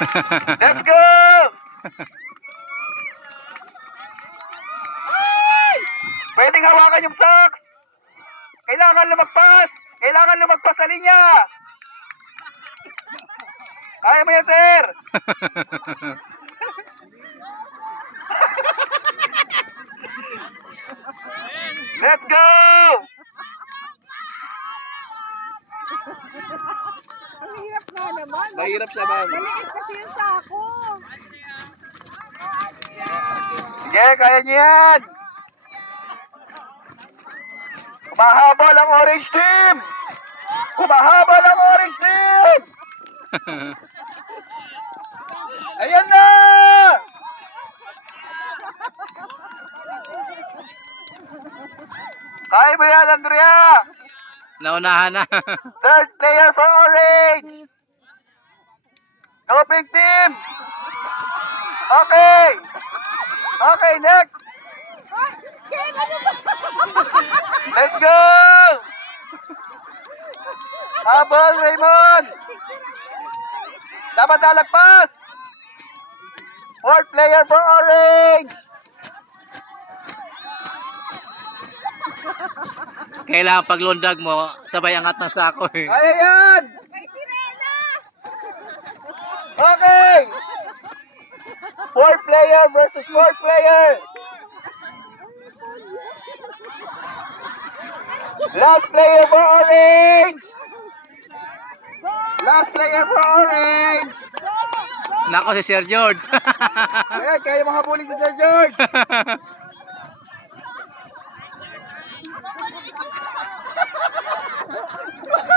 Let's go! Pwedeng hawakan yung socks. Kailangan lumagpas. Kailangan lumagpas sa linya. Kaya mo yan, sir. Let's go! Ang hirap nga naman. Mahirap siya, ma'am. Maliit kasi yung sako. Sige, kaya niyo yan. Kumahabol ang orange team. Kumahabol ang orange team. Ayan na! Kaya mo yan, Andrea. Naunahan na. Third player for orange. Go big team. Okay. Okay, next. Ken, ano ba? Let's go. Habol, Raymond. Dapat nalagpas. Fourth player for orange. Kailangan paglundag mo, sabay angat ng sako eh. Kaya yan. May sirena! Okay. Fourth player versus fourth player. Last player for orange. Last player for orange. Nako si Sir George. Ayan, kaya makabuling si Sir George.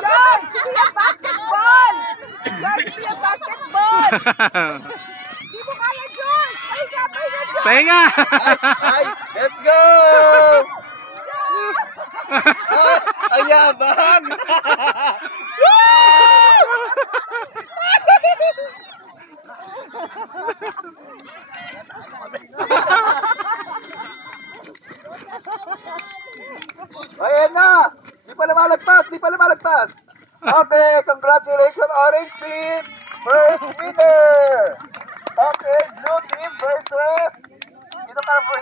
George, hindi yung basketball! George, hindi yung basketball! Hindi mo kaya, George! Pahinga, George! Pahinga! Ay, let's go! Ay, yabang! Ayan na! Di pa lumalagpas! Di pa lumalagpas! Okay, congratulations Orange Team! First winner! Okay, Blue Team versus... Sino ka first?